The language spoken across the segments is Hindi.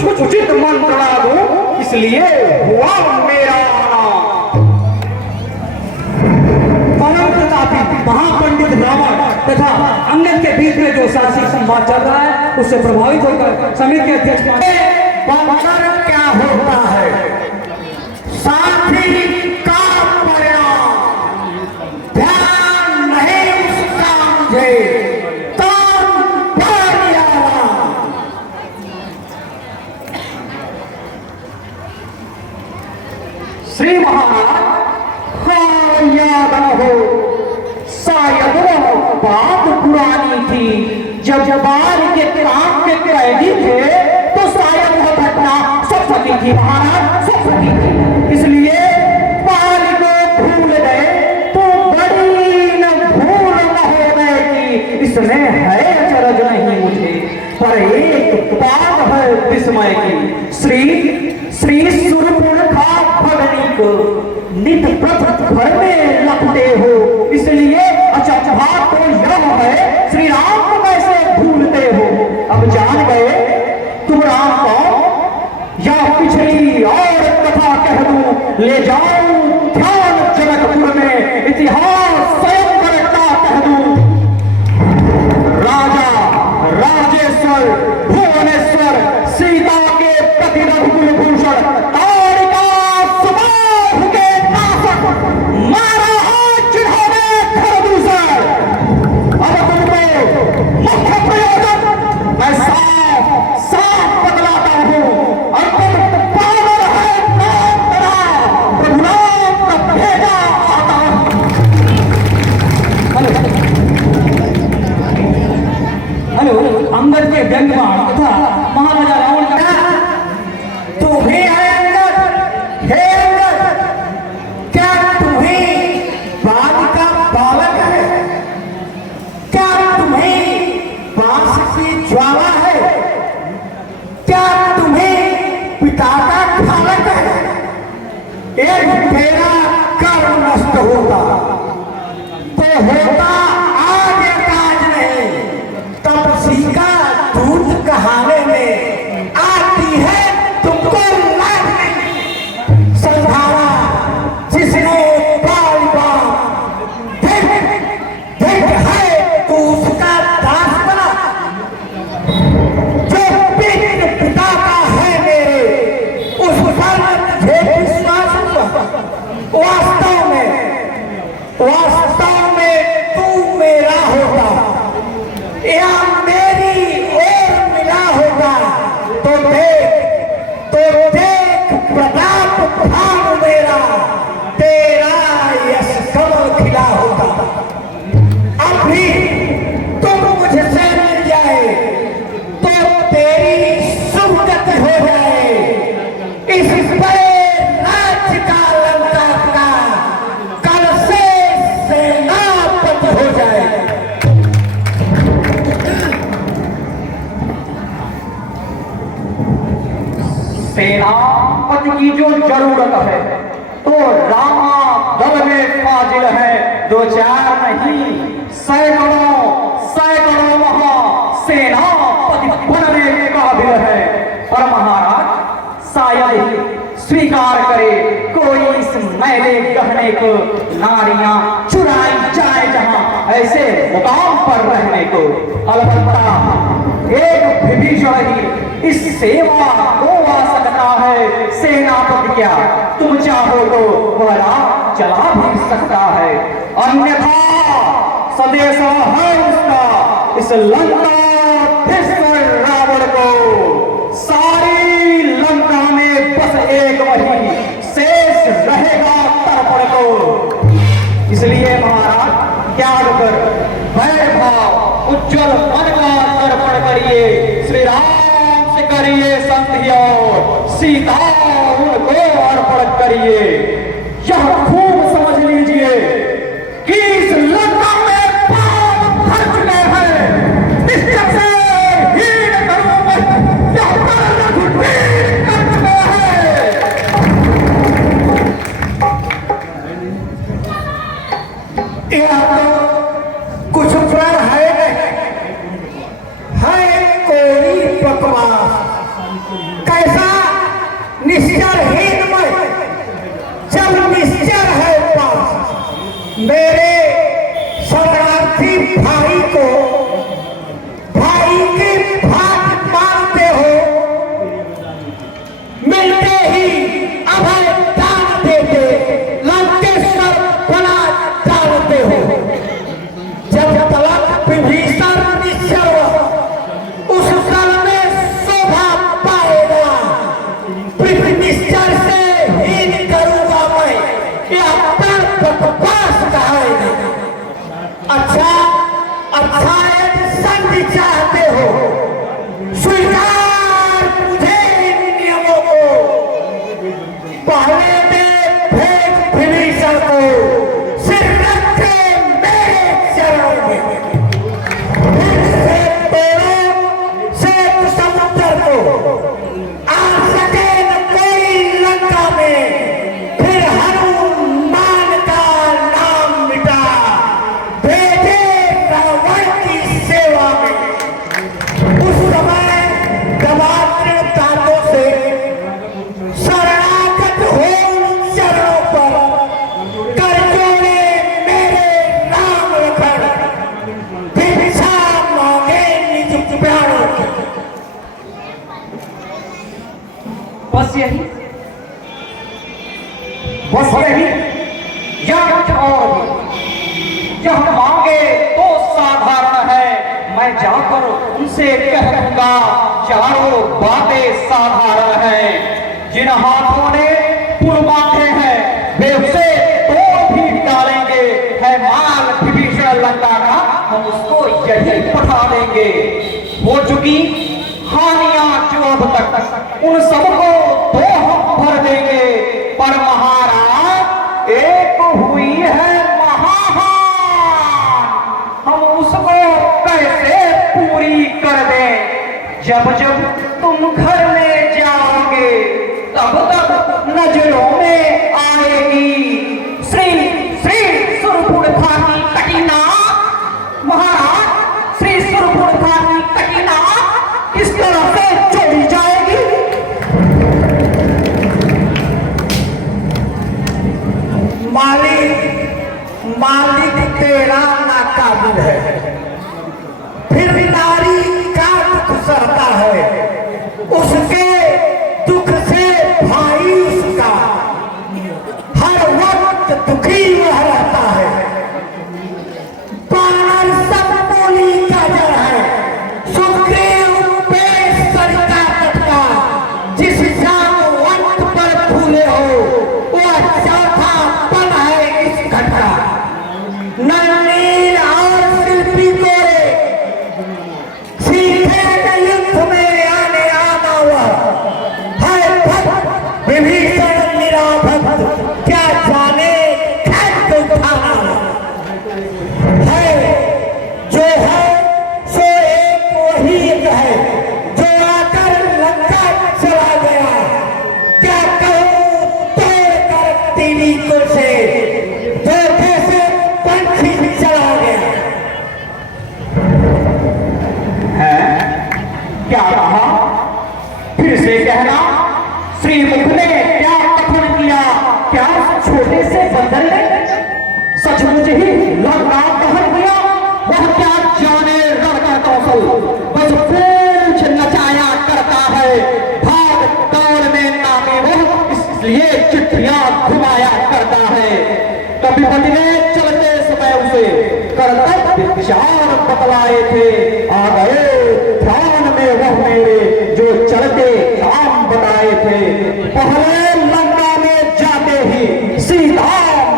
कुछ उचित मंत्रणा दूं, इसलिए हुआ मेरा परम प्रतापी महापंडित रावण तथा अंगद के बीच में जो साहसिक संवाद चल रहा है उससे प्रभावित होकर समिति के अध्यक्ष बनकर क्या होता है, साथी का परिणाम ध्यान नहीं उसका मुझे श्री महाराज याद हो, शायद वो बात पुरानी थी जब जबार के काम के कैदी थे, तो शायद वो घटना सब सकी थी महाराज, सब सकी थी। इसलिए पाल को भूल गए तो बड़ी न भूल महोदय की इसमें है अचरज नहीं मुझे, पर एक बात है विस्मय की। श्री सुरपुरखा भगनी को नित प्रथत घर में लगते हो, इसलिए अचंभा तो यह है श्री राम को कैसे भूलते हो। अब जान गए तुम राम को, या पिछली और कथा कह दूं, ले जाऊं ध्यान जनकपुर में इतिहास स्वयं करता कह दूं। राजा राजेश्वर भुवनेश्वर सीता के पति रघुकुल भूषण तारिका सुबोध के नाशक मारा हाथ चिढ़ाने खरदूसर। अब तुमको मुख्य प्रयोजन मैं साफ बतलाता हूं, और तुम पागल है नाम तेरा प्रभुनाम का भेजा आता। हेलो अंगद के व्यंग्यवाण तथा महाराजा रावण का तुम्हें है अंगद, हे अंगद, क्या तुम्हें बाल का बालक है, क्या तुम्हें बांस की ज्वाला है, क्या तुम्हें पिता का खालक है। एक तेरा कर्म नष्ट होता तो होता आज काज नहीं, तब सीका दूध कहाने में आती है तुमको लाभ नहीं। संधारा जिसने बाल बाप देख है तो उसका दास बना, जो पिता का है मेरे उस पर मुझे विश्वास हुआ। वास्तव में तू मेरा होता या मेरी ओर मिला होगा तो देख प्रताप भाव मेरा तेरा यश कमल खिला होता। अब भी तुम मुझसे मिल जाए तो तेरी शुभ गति हो जाए, इस बड़े राज्य का लंका का कल से सेनापति हो जाए। सेनापति की जो जरूरत है तो रामा दल में फाजिल है, दो चार नहीं सैकड़ों महा सेनापति बनने के काबिल है। और महाराज शायद ही स्वीकार करे कोई इस मैले गहने को नारियां चुराई जाए जहां ऐसे मुकाम पर रहने को। अलबत्ता एक विभीषण ही इस सेवा को आ सकता है, सेनापति क्या तुम चाहो तो वह राह चला भी सकता है, अन्यथा सदेश है उसका इस लंकाधीश्वर रावण को। सारी लंका में बस एक वही शेष रहेगा तर्पण को। इसलिए महाराज त्याग कर वैभव उज्जवल मन का तर्पण करिए, श्री राम से करिए संधि और सीता उनको अर्पण करिए। यह खूब समझ लीजिए कि इस लंका में पाप भर चुके हैं, निश्चय से हीन करो मत, यह रघुवीर कर चुके हैं। यह तो कुछ प्रण है नहीं, है कोई बकवास। कैसा निश्चरहीन मैं, जब निश्चर है पास मेरे शरणार्थी भाई को भाई की भात मानते हो, मिलते ही अभय दान देते लंकेश्वर बना डालते हो। जब तलक विभीषण निश्चर उस काल में शोभा पाएगा, निश्चर से हीन करूंगा मैं, यह पर बकवास कहाएगा। अच्छा अच्छा एक संग चाहते हो, स्वीकार मुझे इन नियमों को, पहले में भेज विभीषण को, सिर रखे मेरे चरणों में, फिर से तोड़ो श्वेत समुद्र को, आ सके न कोई लंका में, फिर हनुमान का नाम मिटा भेजे रावण की सेवा में। उस समय गवात्रिण तातों से शरणागत हो चरणों पर, कर जोड़े मेरे नाम रखण, भिक्षा मांगे निज प्राणों की। बस यही, बस यही, या कुछ और भी। यह मांगे तो साधारण है, मैं जाकर उनसे कह दूंगा चारों बातें साधारण हैं। जिन हाथों ने पुल बांधे हैं वे उसे तोड़ भी डालेंगे, है माल विभीषण लंका का, हम उसको यही पठा देंगे। हो चुकी हानियां जो अब तक, उन सबको दो हम भर देंगे, पर महाराज एक हुई है महाहान, हम उसको कैसे पूरी कर दें। जब जब तुम घर में जाओगे तब तक नजरों में आएगी श्री श्री सुरपुरखा की कटीना। महाराज श्री सुरपुरखा की कटीना किस तरह से जोड़ी जाएगी? मालिक तेरा नाकाबिल है, फिर नारी का दुख सहता है, उसके दुख से भाई उसका हर वक्त दुखी वह रहता है। प्राण सब बोली का जड़ है, सुग्रीव पे सरिता कटका, जिस जामवंत पर फूले हो वह चौथा पल है इस घटका। नन्नील और शिल्पी गोरे सीखे न युद्ध में आने आना वह है भक्त विभीषण निराभक्त, क्या जाने खड्ग उठाना है। जो है सो एक वही एक है, जो आकर लंका चला गया, क्या कहूँ तोड़ कर तीनी को से धोखे से पंछी चला गया। है क्या कहा? फिर से कहना। श्रीमुख ने क्या कथन किया? क्या उस छोटे से बंदर ने सचमुच ही लंका दहन किया? वह क्या जाने रण का कौशल, बस पूछ नचाया करता है, भाग दौड़ में नामे वह, इसलिए चिट्ठियां घुमाया करता है। कभी बटने चलते समय उसे कर्तव्य विचार बतलाए थे, आ गए ध्यान में वह मेरे जो चलते काम बताए थे। पहले लंका में जाते ही सीता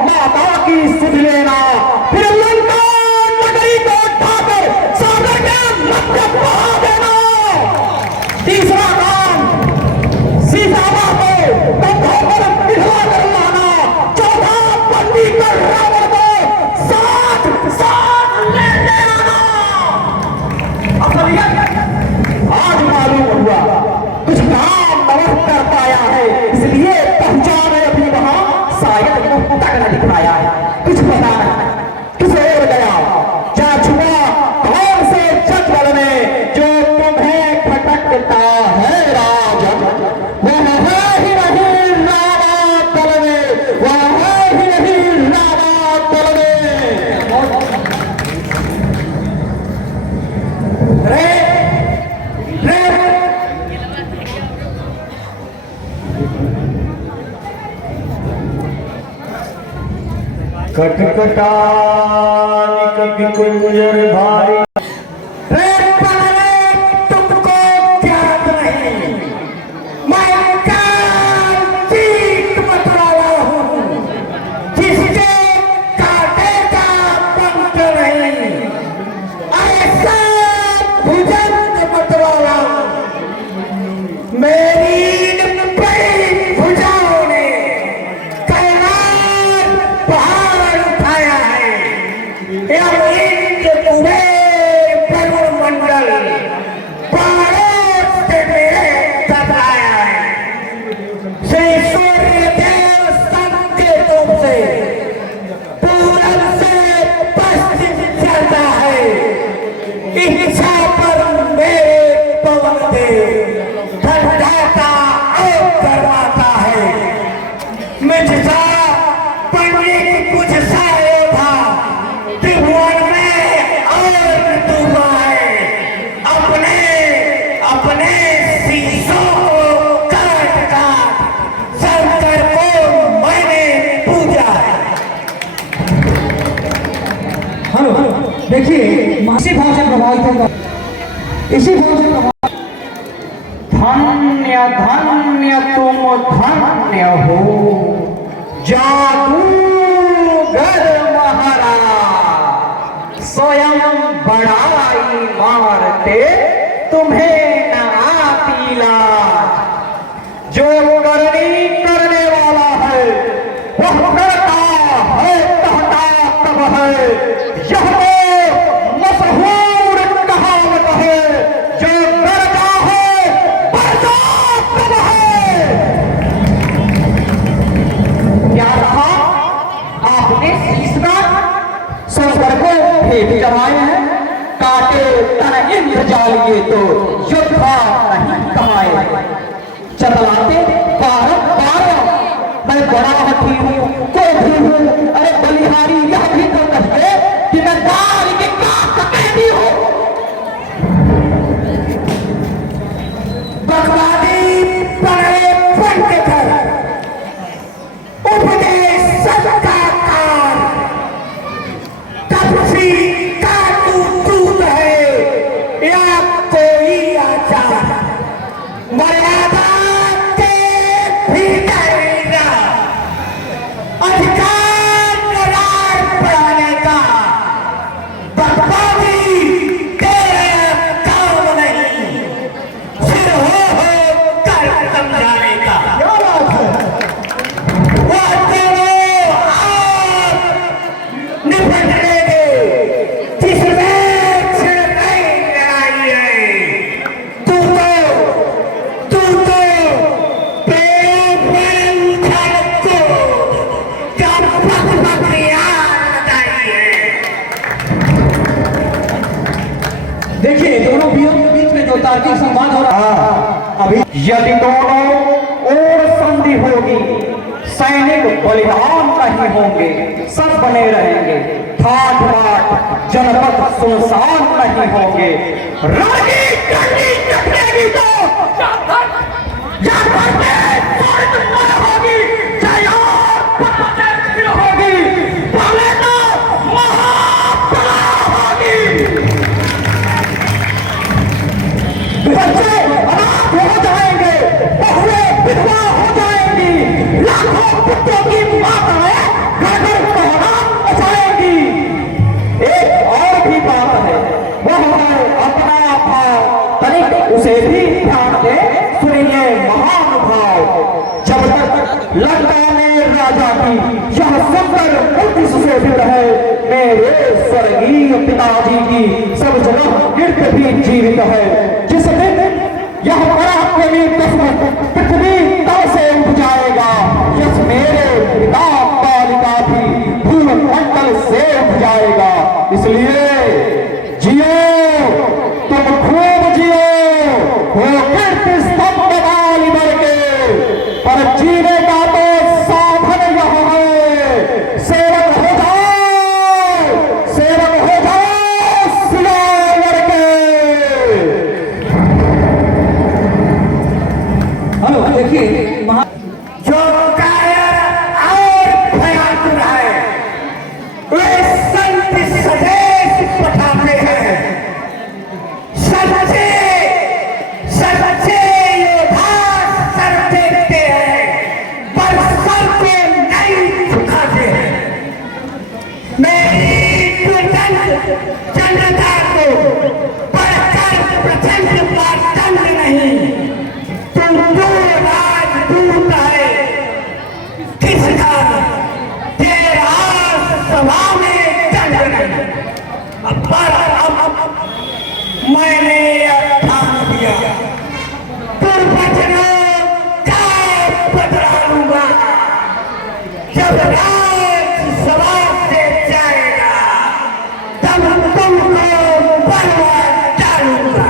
माता की सुध लेना, फिर लंका नगरी को ढाकर सागर के मध्य बहा देना। तीसरा काम सीता माँ को कंधों पर बिठा कर लाना। चौथा बंदी कर रावण को साथ साथ लेने आना। असलियत आज मालूम हुआ, कुछ खटखटानी कभी कुंजर भारी रे पगले तुमको याद नहीं मैं कार्तिक मतवाला हूँ जिसके कांटे का पंख नहीं ऐसा भुजंग मतवाला मेरी बड़ी भुजाओं ने कैलाश पहाड़ उठाया है यह इंद्र पूरे वरुण मंडल पहाड़ों से मेरे तक आया है श्री सूर्य देव संकेतों से पूरब से पश्चिम चलता है इच्छा पर मेरे पवन देव ठंडाता और करवाता है मुझसा पंडित मुझसा था त्रिभुवन में और डूबा है अपने अपने शीशों को काट काट शंकर को मैंने पूजा है। हेलो देखिए इसी भाव से प्रभावित होगा, इसी भाव से प्रभावित। धन्य धन्य तुम धन्य हो जादूगर महाराज स्वयं बड़ाई मारते तुम्हें न आती लाज जो करनी करने वाला है वह करता है कहता तब है यह वो मशहूर कहावत है जो करता है बढ़ता तब है। क्या रहा आपने शीशनाग शंकर को भेंट चढ़ाए हैं काटे तन इंद्रजालिए तो योद्धा नहीं कमाए चलाते 12 मैं बड़ा हठी हूँ को भी हूँ अरे बलिहारी यह भी तो कहे कि मैं दाल की काट कहती हूँ बकवादी पड़े पंड कर उपदेश सबका कार तपसी का तूत है या कोई आचार मर्यादा के भीतर ना अधिकार करार बढ़ाने का बकवादी तेरा काम नहीं सिर हो कर समझाने का वो दोनों आप निपट लेंगे जिसमें छिड़काई लड़ाई है तू तो पेड़ पर उछल को कब बकरियां लगाई है। देखिए दोनों वीरों के बीच में जो तार्किक संवाद हो रहा है अभी यदि दोनों और संधि होगी सैनिक बलिदान नहीं होंगे सब बने रहेंगे ठाठ बाट जनपद सुनसान नहीं होंगे रण की डंडी कटेगी तो होगी होगी भले तो महाबला होगी बच्चे अनाथ हो जाएंगे बहुएं विधवा हो जाएंगी लाखों पुत्रों की माताएं घर घर पहरा उठाएंगी। एक और भी बात है वह है अपना भाव तनिक उसे भी ध्यान दे सुनिए महानुभाव जब तक लंका में राजा की यह सुंदर मूर्ति सुशोभित है मेरे स्वर्गीय पिताजी की सब जगह कीर्ति भी जीवित है जिस दिन यह पराक्रमी कस्म पृथ्वी तल से उठ जाएगा यस मेरे पिता बालिका भी भूमंडल से उठ जाएगा इसलिए जियो तुम खूब जियो हो कीर्ति स्तंभ वाली बन के पर जीने का तो साधन यह है सेवक हो जाओ सिलावर के। हेलो देखिए जो कायर और भयातुर है मैंने ठान दिया, दुर्वचनों का बदला लूंगा। जब राज सभा से जाएगा तब तुमको बलवा डालूंगा।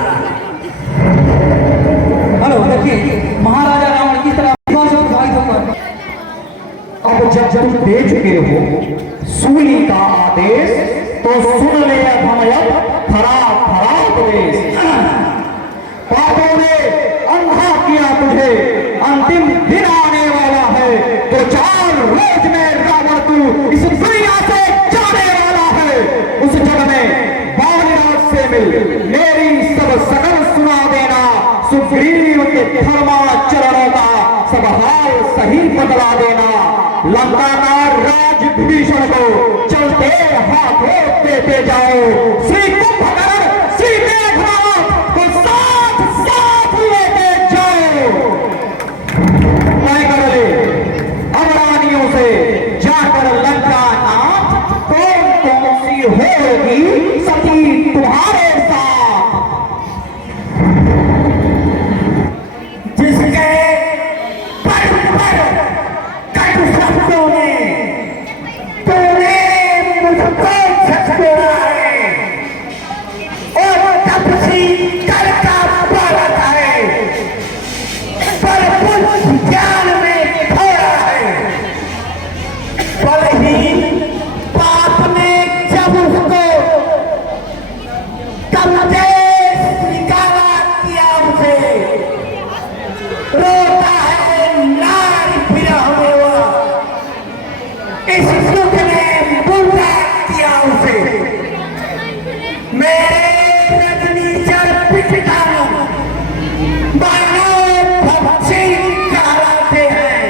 हेलो, देखिए महाराजा रावण किस तरह प्रभावित होकर अब जब तुम दे चुके हो सूली का आदेश तो सुन ले अधमयत खराब खराब उपदेश। पापों ने अंधा किया तुझे, अंतिम दिन आने वाला है तो 4 रोज में रावण तू इस दुनिया से जाने वाला है। उस जग में बालीनाथ से मिल मेरी सब सकल सुना देना, सुग्रीव के धर्माचरणों का सब हाल सही बदला देना। लंका का राज विभीषण को चलते हाथों देते जाओ, श्री कुंभकर्ण श्री मेघनाथ को साथ साथ लेते जाओ। तय कर ले अब रानियों से जाकर लंका नाथ कौन कौन सी होगी सती तुम्हारे साथ। जिसके शब्दों ने तूने मुझको झकझोरा है और तपसी कर का बालक है, पर कुछ ज्ञान में थोड़ा है। पर ही पाप ने जब उसको तमते निकाला किया उसे, रोता है नारी विरह में वो, इस सुख ने बुरा किया उसे। मेरे रजनीचर पिटकारा मानो भक्षी कहलाते हैं।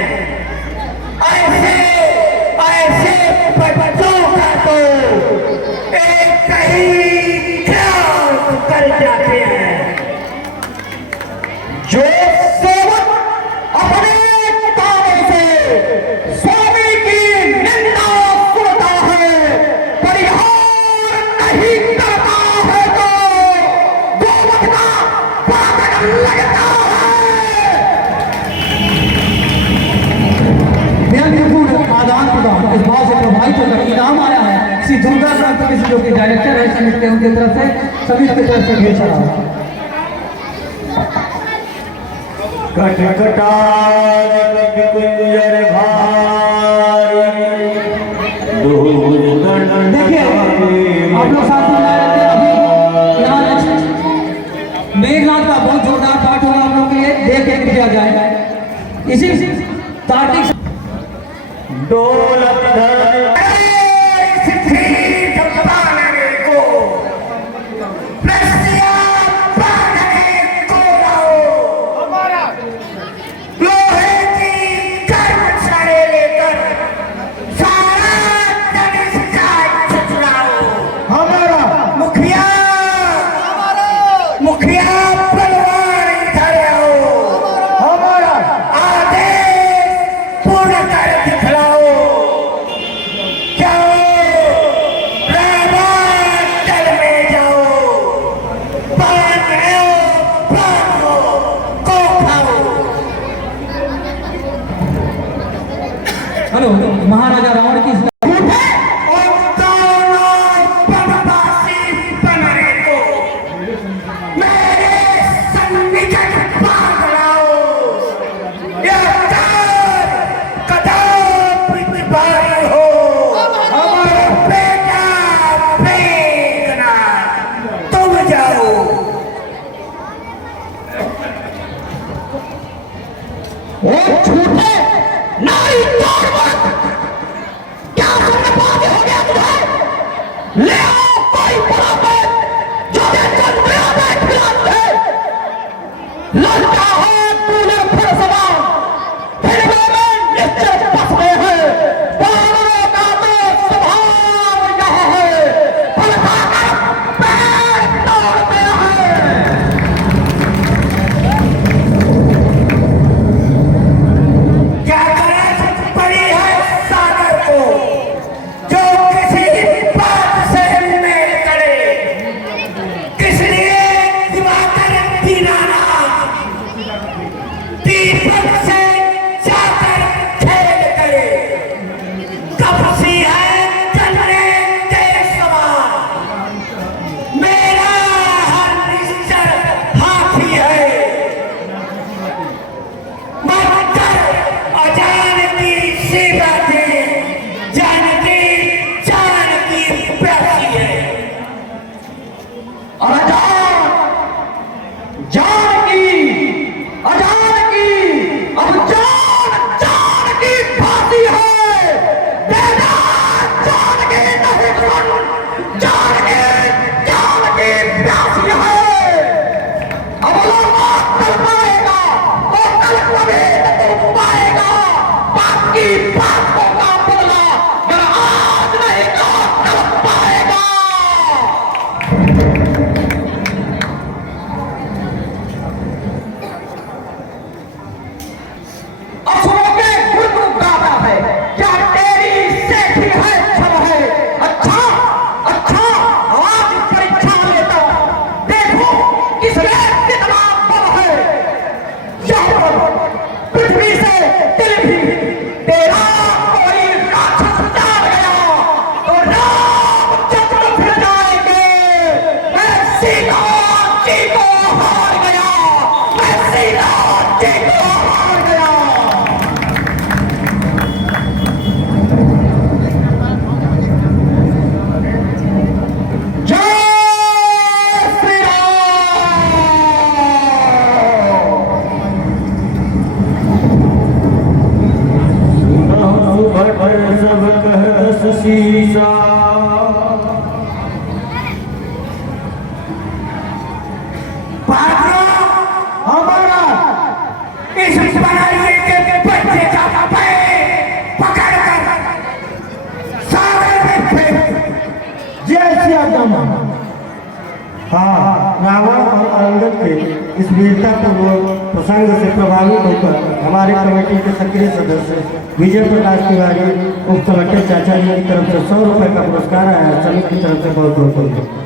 ऐसे ऐसे बच्चों का तो एक ही ख्याल कर जाते हैं। जो सेवक अपने कानों से स्वामी की निंदा सुनता है, परिहार नहीं करता है तो गोवध का पातक लगता है। व्यंग्यपूर्ण आदान प्रदान इस भाव से प्रभावित होकर इनाम आया है श्री दुर्गा ग्रंथ जो कि डायरेक्टर है समिति के उनकी तरफ से सभी की तरफ से ढेर सारा कटकटार कुंजर भारी देखिए आप लोग साथ में अभी यहाँ मेघनाथ का बहुत जोरदार पाठ होगा आप लोग के लिए, देख के किया जाए। इसी कार्तिक डोलत हेलो, महाराजा रावण की बनाइए के बच्चे का पैर पकड़कर सागर में फेंक। जय श्री राम। हाँ, रावण और अंगद के इस वीरतापूर्वक प्रसंग से प्रभावित होकर हमारे कमेटी के सक्रिय सदस्य विजय प्रकाश तिवारी उप कलेक्टर चाचा जी की तरफ से 100 रुपए का पुरस्कार आया है। समिति की तरफ से बहुत बहुत धन्यवाद।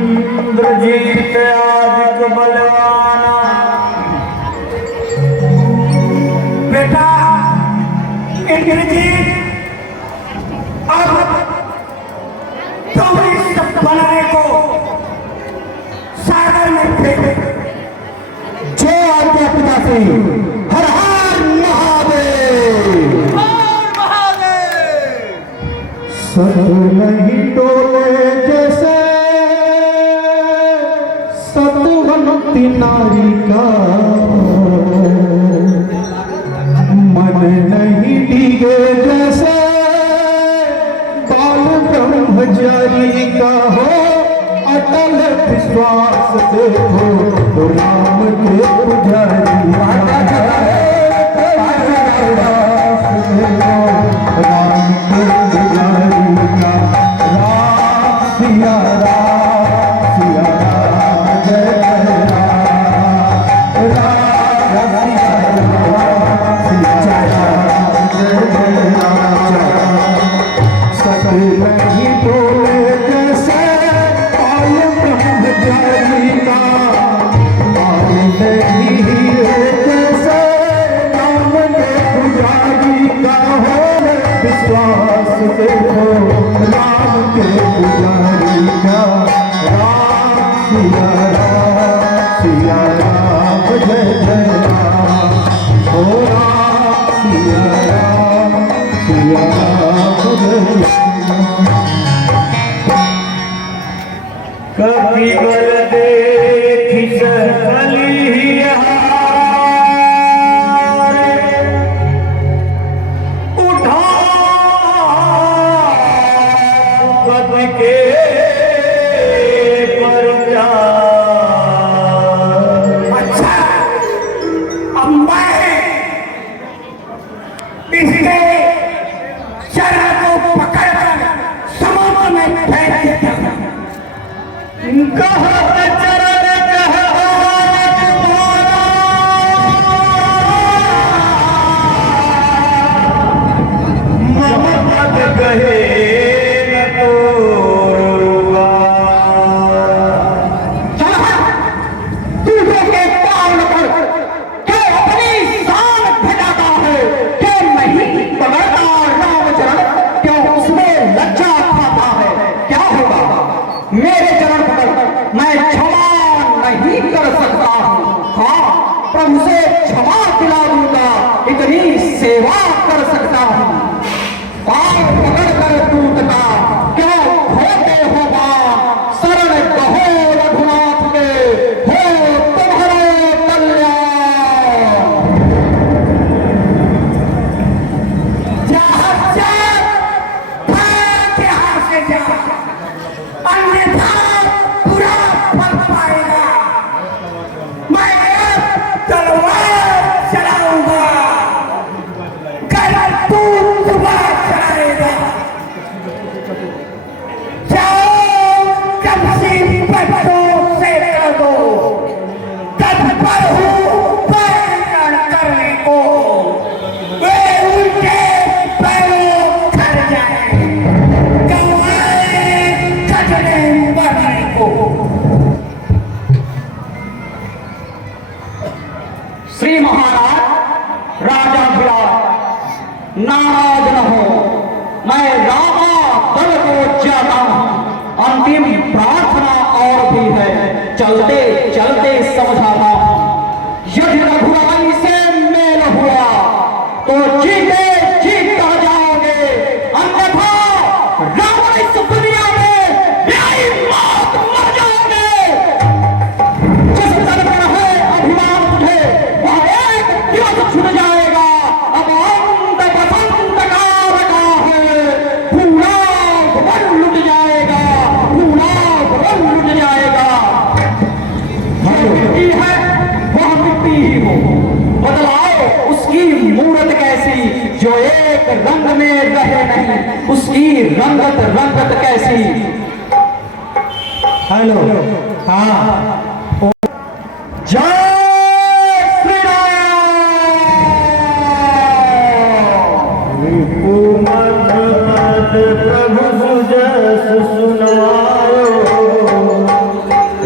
इंद्रजीत आदिक बलवाना बेटा इंद्रजीत अब तुम इस बनाने को सागर में फेंक। जय आज्ञा पिताश्री। हर हर महादेव। सत नहीं डोले जैसे सतवंती नारी का, मन नहीं डिगे जैसे बाल ब्रह्मचारी का हो। अटल विश्वास देखो राम के पुजारी राम के पुजारी का। राम सिया राम सिया राम जय जय राम। राम सिया राम सिया राम जय जय राम। सत नहीं बोले जैसे पाल ब्रह्मचारी का, पाल नहीं जैसे राम के पुजारी का हो। विश्वास देखो राम के पुजारी का। राम सिया राम जय जय राम। ओ राम सिया राम जय जय। कभी बल देखी सकली उठा कद के पर जा। अच्छा अब मैं इसके चरण को पकड़कर समुद्र में फेंक देता हूं। कहत चरण कहवान तुम्हारा, मम पद कहे न तोरुआ। दूसरे के पावन पर क्या अपनी शान घटाता है, क्या नहीं पकड़ता रामचरण, क्यों उसमें लज्जा खाता है। क्या होगा मेरे चरण पकड़ मैं अंतिम प्रार्थना और भी है, चलते चलते समझाता हूं। यदि रघुराई से मेल हुआ तो जीते जीत रह जाओगे, अन्यथा रावण इस दुनिया में न्यायी मौत मर जाओगे। जिस दर पर है अभिमान तुझे, वह एक दिवस छूट जाएगा। अब अंत बसंत काल का है, पूरा भवन लुट जाएगा, पूरा भवन लुट जाएगा। जो मिट्टी है वह मिट्टी ही हो, बदलाओ उसकी मूरत कैसी, जो एक रंग में रहे नहीं, उसकी रंगत रंगत कैसी। हेलो, हाँ, जय श्री राम। प्रभु सुजस सुनायो,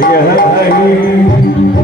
यह कही